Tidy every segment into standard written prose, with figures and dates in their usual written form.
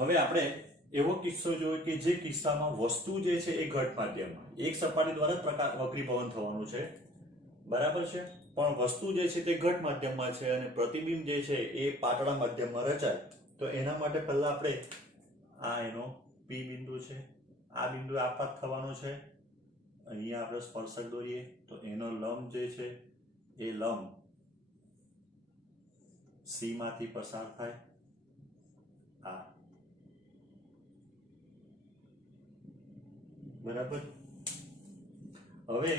હવે આપણે એવો કિસ્સો જોયો કે જે કિસ્સામાં વસ્તુ જે છે એ ઘટ માધ્યમમાં એક સપાટી દ્વારા જ વક્રીભવન થવાનું છે, બરાબર છે, પણ વસ્તુ જે છે તે ઘટ માધ્યમમાં છે અને પ્રતિબિંબ જે છે એ પાતળા માધ્યમમાં રચાય. તો એના માટે પહેલા આપણે આ એનો પી બિંદુ છે, આ બિંદુ આપાત થવાનો છે, અહીંયા આપણે સ્પર્શક દોરીએ તો એનો લંબ જે છે એ લંબ સી માંથી પસાર થાય, આ બરાબર. હવે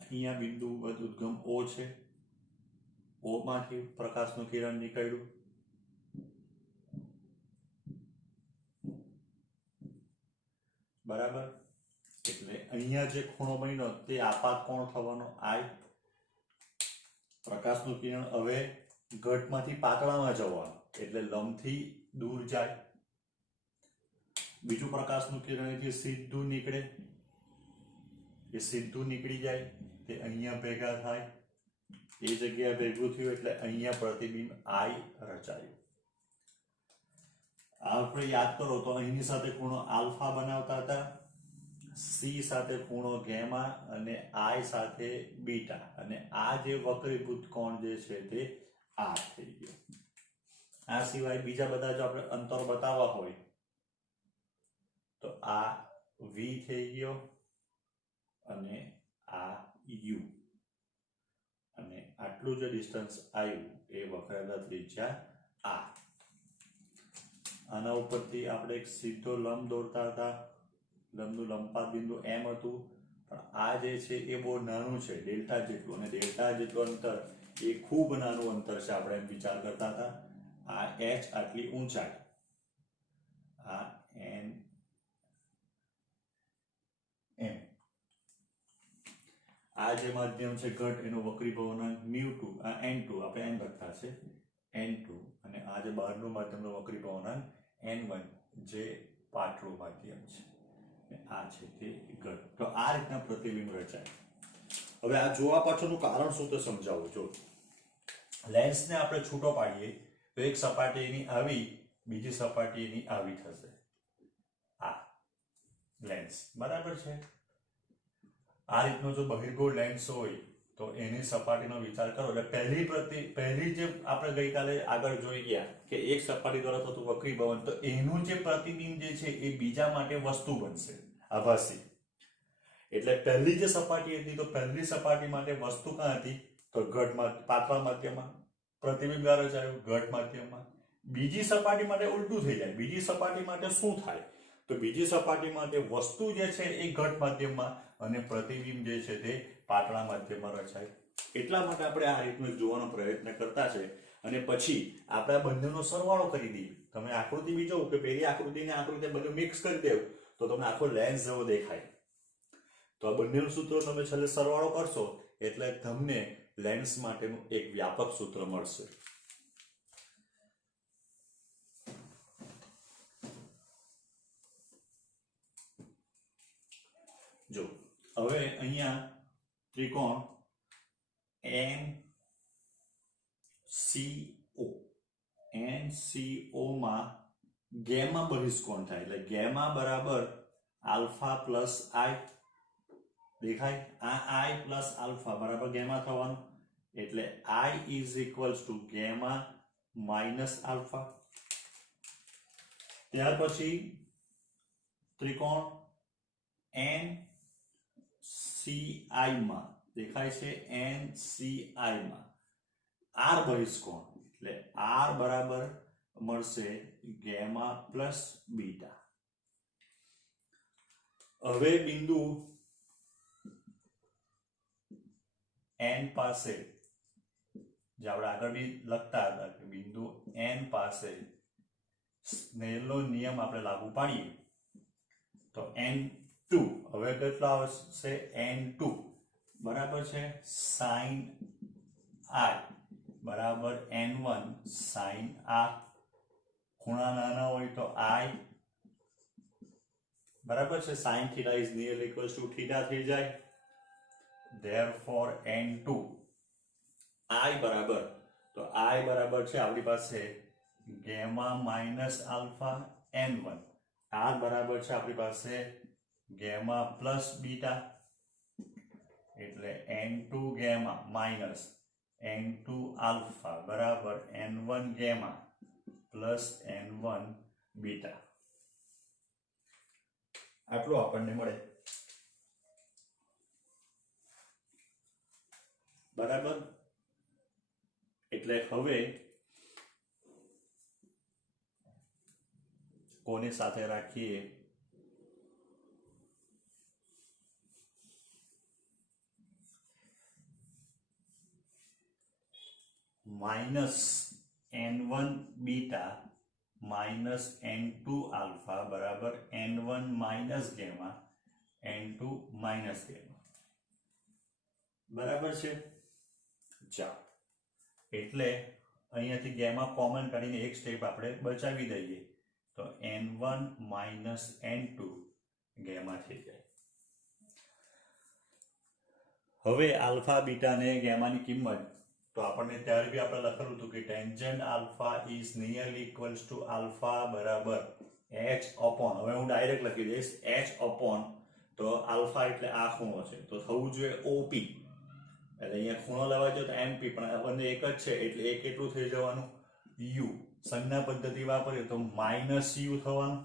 અહીંયા બિંદુ ઉદ્ગમ ઓ છે, ઓ માંથી પ્રકાશનું કિરણ નીકળ્યું, બરાબર. એટલે અહીંયા જે ખૂણો બન્યો તે આપાત કોણ થવાનો, આઈ. પ્રકાશનું કિરણ હવે ઘટમાંથી પાતળામાં જવાનું એટલે લંબથી દૂર જાય. બીજું પ્રકાશનું કિરણ અહીંથી સીધું નીકળે, એ સીધું નીકળી જાય તે અહીંયા ભેગા થાય, એ જગ્યાએ ભેગું થયું એટલે અહીંયા પ્રતિબિંબ આઈ રચાયું. આપણે યાદ કરો તો અહીંની સાથે ખૂણો આલ્ફા બનાવતા હતા, સી સાથે ખૂણો ગેમા અને આઈ સાથે બીટા, અને આ જે વક્રીભૂત કોણ જે છે તે આર થઈ ગયો. આ સિવાય બીજા બધા જો આપણે અંતર બતાવવા હોય તો આ વી થઈ ગયો અને આ યુ, અને આટલું જે ડિસ્ટન્સ આવ્યું એ વક્રતા ત્રિજ્યા આર. આના ઉપરથી આપણે એક સીધો લંબ દોરતા હતા, લંબનું લંબપાત બિંદુ એમ હતું, પણ આ જે છે એ બહુ નાનું છે, ડેલ્ટા જેટલું, અને ડેલ્ટા જેટલું અંતર એ ખૂબ નાનું અંતર છે, આપણે એમ વિચાર કરતા હતા. આ એચ આટલી ઊંચાઈ, આ એન એમ, આ જે માધ્યમ છે ઘટ એનું વક્રીભવનાંક μ2, આ n2 આપણે n લખતા છે n2, અને આ જે બહારનું માધ્યમનો વક્રીભવનાંક n1 જે પાતળું માધ્યમ છે, આ છે તે ઘટ. તો આ રીતના પ્રતિબિંબ રચાય. હવે આ જોવા પાછળનું કારણ શું તે સમજાવું. જો લેન્સને આપણે છૂટો પાડીએ તો એક સપાટી એની આવી, બીજી સપાટી એની આવી થશે, આ લેન્સ, બરાબર છે. આ રીતનો જો બહિર્ગોળ લેન્સ હોય તો એની સપાટીનો વિચાર કરો એટલે પહેલી જે આપણે ગઈકાલે આગળ જોઈ ગયા કે એક સપાટી દ્વારા થતું વક્રીભવન, તો એનું જે પ્રતિબિંબ જે છે એ બીજા માટે વસ્તુ બનશે, આભાસી. એટલે પહેલી જે સપાટી હતી તો પહેલી સપાટી માટે વસ્તુ ક્યાં હતી તો ઘટમાં પાતળા માધ્યમમાં, પ્રતિબિંબ દ્વારા રચાયું ઘટ માધ્યમમાં. બીજી સપાટી માટે ઉલટું થઈ જાય, બીજી સપાટી માટે શું થાય તો બીજી સપાટી માટે વસ્તુ જે છે એ ઘટ માધ્યમમાં અને પ્રતિબિંબ જે છે તે પાતળા માધ્યમમાં રચાય. એટલા માટે આપણે આ રીતનું જોવાનો પ્રયત્ન કરતા છે, અને પછી આપણે આ બંનેનો સરવાળો કરી દઈએ. તમે આકૃતિ બી જોવો કે પેલી આકૃતિ ને આકૃતિ બધું મિક્સ કરી દેવું તો તમને આખો લેન્સ જેવો દેખાય. તો આ બંનેનું સૂત્ર તમે છેલ્લે સરવાળો કરશો એટલે તમને લેન્સ માટેનું એક વ્યાપક સૂત્ર મળશે. જો હવે અહીંયા ત્રિકોણ NCO માં ગેમા બહિષ્કોણ થાય એટલે ગેમા બરાબર આલ્ફા પ્લસ આઈ, દેખાય? આ આઈ પ્લસ આલ્ફા બરાબર ગેમા થવાનું, એટલે આઈ is equals to gamma minus alpha. ત્યાર પછી ત્રિકોણ NCI માં દેખાય છે, NCI માં આર બહિષ્કોણ એટલે આર બરાબર મળશે ગેમા પ્લસ બીટા. હવે બિંદુ n પાસે જે આપણે આગળ બી લખતા હતા કે બિંદુ n પાસે સ્નેલનો નિયમ આપણે લાગુ પાડીએ તો n2 હવે કેટલો આવશે n2 બરાબર છે sin i બરાબર n1 sin r. ખૂણા નાના હોય તો i બરાબર છે sin theta is nearly equals to theta થઈ જાય. therefore n2 i બરાબર તો i બરાબર છે આપણી પાસે ગેમા માઇનસ આલ્ફા n1 આ બરાબર છે આપણી પાસે ગેમા પ્લસ બીટા એટલે n2 gamma minus n2 alpha બરાબર n1 gamma plus n1 beta આટલું આપણને મળે બરાબર એટલે હવે કોની સાથે રાખીએ minus n1 beta minus n2 alpha બરાબર n1 minus gamma n2 minus gamma બરાબર છે ચાલો એટલે અહીંયાથી ગેમા કોમન કાઢીને એક સ્ટેપ આપણે બચાવી દઈએ તો n1 માઇનસ n2 ગેમા થઈ જાય હવે આલ્ફા બીટા ને ગેમાની કિંમત તો આપણને ત્યારે બી આપણે લખેલું હતું કે tangent alpha is nearly equals to alpha બરાબર h અપોન હવે હું ડાયરેક્ટ લખી દઈશ h અપોન તો આલ્ફા એટલે આ ખૂણો છે તો થવું જોઈએ OP એટલે અહીંયા ખૂણો લેવા જોઈએ તો MP પણ આ બંને એક જ છે એટલે એ કેટલું થઈ જવાનું u સંજ્ઞા પદ્ધતિ વાપરીએ તો માઇનસ u થવાનું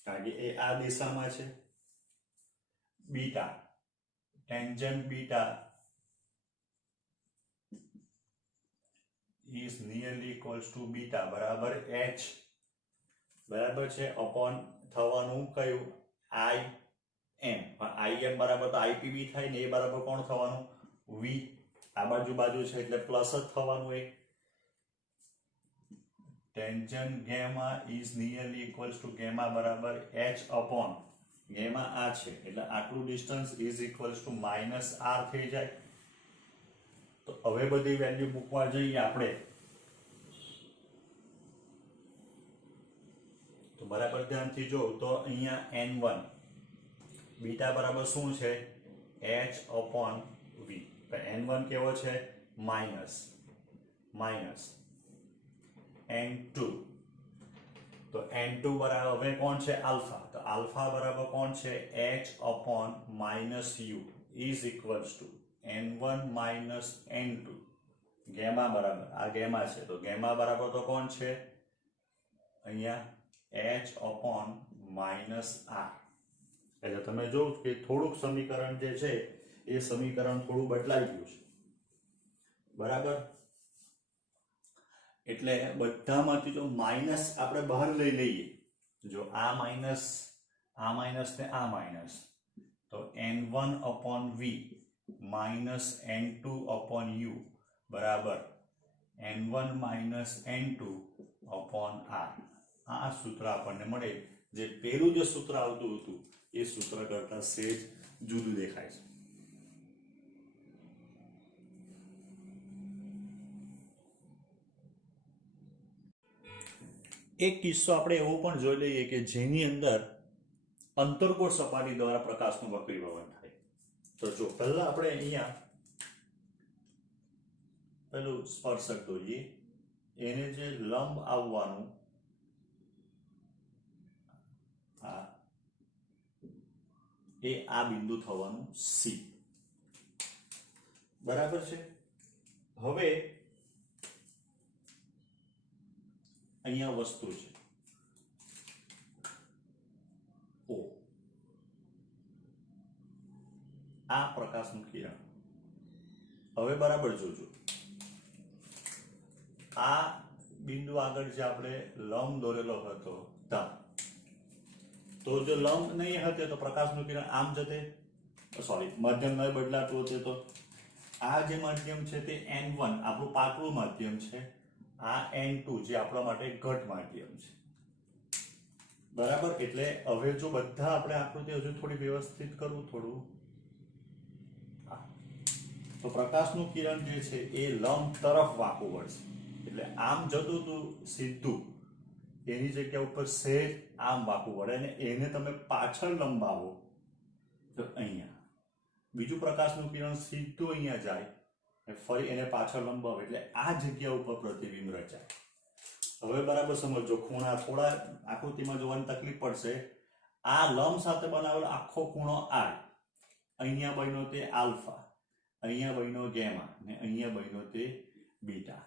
કારણ કે એ આ દિશામાં છે beta tangent beta is nearly equals to beta બરાબર h બરાબર છે અપોન થવાનું કયું im im બરાબર તો IPB થાય ને એ બરાબર કોણ થવાનું v આ બાજુ છે એટલે પ્લસ જ થવાનું એ tangent gamma is nearly equals to gamma બરાબર h અપોન ગેમા આ છે એટલે આટલું distance is equals to minus r થઈ જાય તો હવે બધી વેલ્યુ મૂકવા જઈએ આપણે તો બરાબર ધ્યાનથી જો તો અહીંયા n1 બીટા બરાબર શું છે h અપોન v તો n1 કેવો છે માઇનસ n2 તો n2 બરાબર હવે કોણ છે આલ્ફા તો આલ્ફા બરાબર કોણ છે h upon minus u is equals to n1 minus n2 gamma બરાબર આ ગેમા છે તો ગેમા બરાબર તો કોણ છે અહીંયા h અપોન માઇનસ r એટલે તમે જોઉં કે થોડુંક સમીકરણ જે છે એ સમીકરણ થોડું બદલાઈ ગયું છે બરાબર એટલે બધામાંથી જો માઇનસ આપણે બહાર લઈ લઈએ જો આ માઇનસ ને આ માઇનસ તો n1 upon v minus n2 upon u બરાબર n1 minus n2 upon r આ સૂત્ર આપણને મળે જે પેલું જે સૂત્ર આવતું હતું એ સૂત્ર કરતા સેજ જુદું દેખાય છે એક કિસ્સો આપણે એવો પણ જોઈ લઈએ કે જેની અંદર અંતર્ગોળ સપાટી દ્વારા પ્રકાશનું વક્રીભવન થાય તો જો પહેલા આપણે અહીંયા પેલું સ્પર્શક દોરીએ એને જે લંબ આવવાનું એ આ બિંદુ થવાનું C બરાબર છે હવે અહીંયા વસ્તુ છે O આ પ્રકાશનું કિરણ હવે બરાબર જોજો આ બિંદુ આગળ જે આપણે લંબ દોરેલો હતો તો જો લંબ નહીં હતે તો પ્રકાશનું કિરણ આમ જતે સોરી માધ્યમ ન બદલાતું હશે તો આ જે માધ્યમ છે તે n1 આપણું પાતળું માધ્યમ છે આ n2 જે આપણા માટે ઘટ માધ્યમ છે બરાબર એટલે હવે જો બધા આપણે આકૃતિ હજુ થોડી વ્યવસ્થિત કરવું થોડું તો પ્રકાશનું કિરણ જે છે એ લંબ તરફ વાંકવું પડશે એટલે આમ જતું હતું સીધું એની જગ્યા ઉપર સહેજ આમ વાંકવું પડે અને એને તમે પાછળ લંબાવો તો અહીંયા બીજું પ્રકાશનું કિરણ સીધું અહીંયા જાય ફરી એને પાછળ લંબાવો એટલે આ જગ્યા ઉપર પ્રતિબિંબ રચાય હવે બરાબર સમજો, ખૂણા થોડા આકૃતિમાં જોવાની તકલીફ પડશે. આ લંબ સાથે બનાવેલો આખો ખૂણો આર, અહીંયા બન્યો તે આલ્ફા, અહીંયા બન્યો ગેમા ને અહીંયા બન્યો તે બીટા.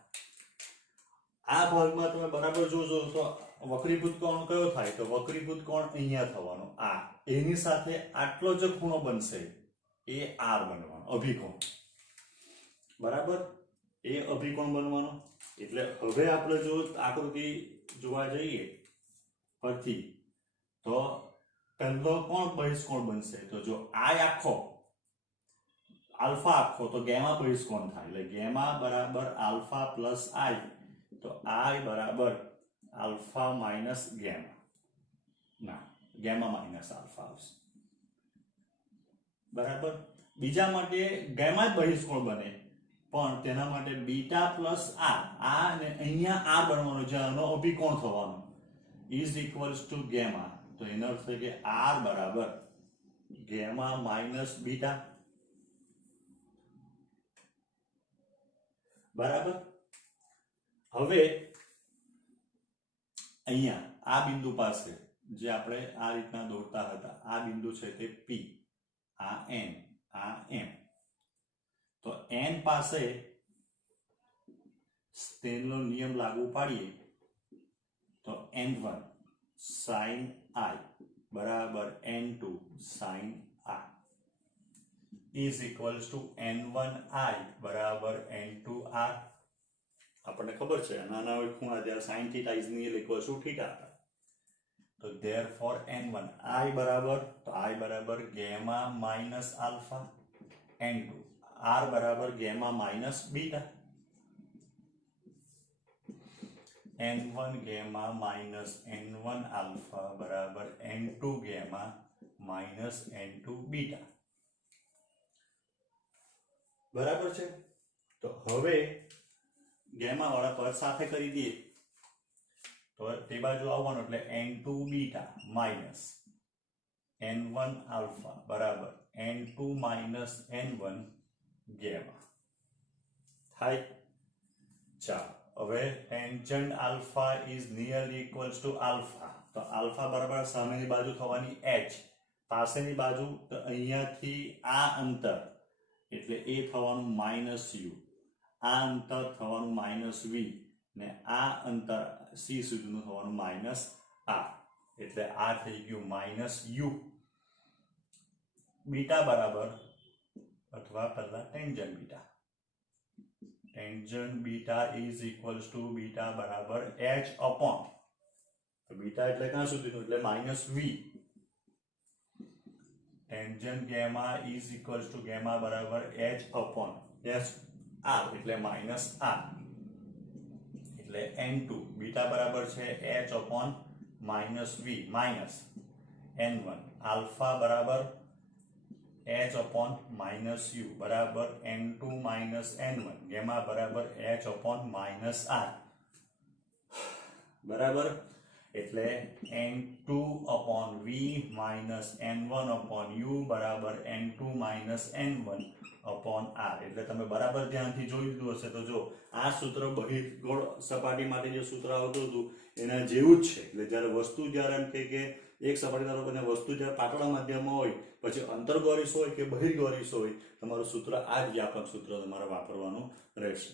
આ ભાગમાં તમે બરાબર જોજો તો વક્રીભૂત કોણ કયો થાય? તો વક્રીભૂત કોણ અહીંયા થવાનો આ, એની સાથે આટલો જે ખૂણો બનશે એ આર બનવાનો, અભિકોણ. બરાબર, એ અભિકોણ બનવાનો. એટલે હવે આપણે જો આકૃતિ જોવા જઈએ પરથી, તો પહેલો કોણ બહિષ્કોણ બનશે? તો જો આ આખો આલ્ફા આખો તો ગેમા બહિષ્કોણ થાય, એટલે ગેમા બરાબર આલ્ફા પ્લસ આઈ, તો આઈ બરાબર આલ્ફા માઇનસ ગેમા, ના ગેમા માઇનસ આલ્ફા આવશે. બરાબર, બીજા માટે ગેમા જ બહિષ્કોણ બને, પણ તેના માટે બીટા પ્લસ આર, આ ને અહીંયા આ બનવાનો છે, આનો અભિકોણ થવાનો, ઇઝ ઇક્વલ્સ ટુ ગેમા. તો એનો અર્થ છે કે આર બરાબર ગેમા માઇનસ બીટા. બરાબર, હવે અહીંયા આ બિંદુ પાસે જે આપણે આ રીતના દોરતા હતા, આ બિંદુ છે તે P, આ N, આ M. તો N પાસે સ્નેલનો નિયમ લાગુ પાડીએ તો N1 sin I બરાબર N2 sin I is equals to N1I બરાબર N2R. આપણને ખબર છે નાના હોય ખૂણા ત્યારે sin theta is equal to theta. તો therefore N1 I બરાબર, તો I બરાબર gamma minus alpha, N2 R બરાબર gamma minus beta. N1 gamma minus N1 alpha બરાબર N2 gamma minus N2 beta. બરાબર છે. તો હવે ગેમા વાળા પદ સાથે કરી દઈએ તો તે બાજુ આવવાનું, એટલે N2 beta minus N1 alpha બરાબર N2 માઇનસ N1 ગેમા થાય. ચાલો, હવે tangent alpha is nearly equals to alpha, તો આલ્ફા બરાબર સામેની બાજુ થવાની h, પાસેની બાજુ તો અહીંયાથી આ અંતર એટલે એ થવાનું માઇનસ u, આ અંતર થવાનું માઇનસ v, ને આ અંતર c સુધીનું થવાનું માઇનસ r, એટલે આ થઈ ગયું માઇનસ u. બીટા બરાબર, અથવા પહેલા tangent beta, tangent beta is equals to beta બરાબર h અપોન, તો બીટા એટલે ક્યાં સુધીનું? એટલે minus v. Tangent gamma is equals to gamma બરાબર h અપોન s r, એટલે માઇનસ r, એટલે n2 બીટા બરાબર છે h upon minus v minus n1 alpha બરાબર h અપોન માઇનસ u બરાબર n2 માઇનસ n1 ગેમા બરાબર h upon minus r. બરાબર, એટલે n2 upon v minus n1 upon u બરાબર n2 minus n1 upon r. એટલે તમે બરાબર ધ્યાનથી જોઈ લીધું હશે તો જો આ સૂત્ર બહિર્ગોળ સપાટી માટે જે સૂત્ર આવતું હતું એના જેવું જ છે. એટલે જ્યારે વસ્તુ જ્યારે એમ કે એક સપાટી ધારો કે વસ્તુ જ્યારે પાતળા માધ્યમમાં હોય, પછી અંતર્ગોરીશ હોય કે બહિર્ગોરીશ હોય, તમારું સૂત્ર આ જ વ્યાપક સૂત્ર તમારે વાપરવાનું રહેશે.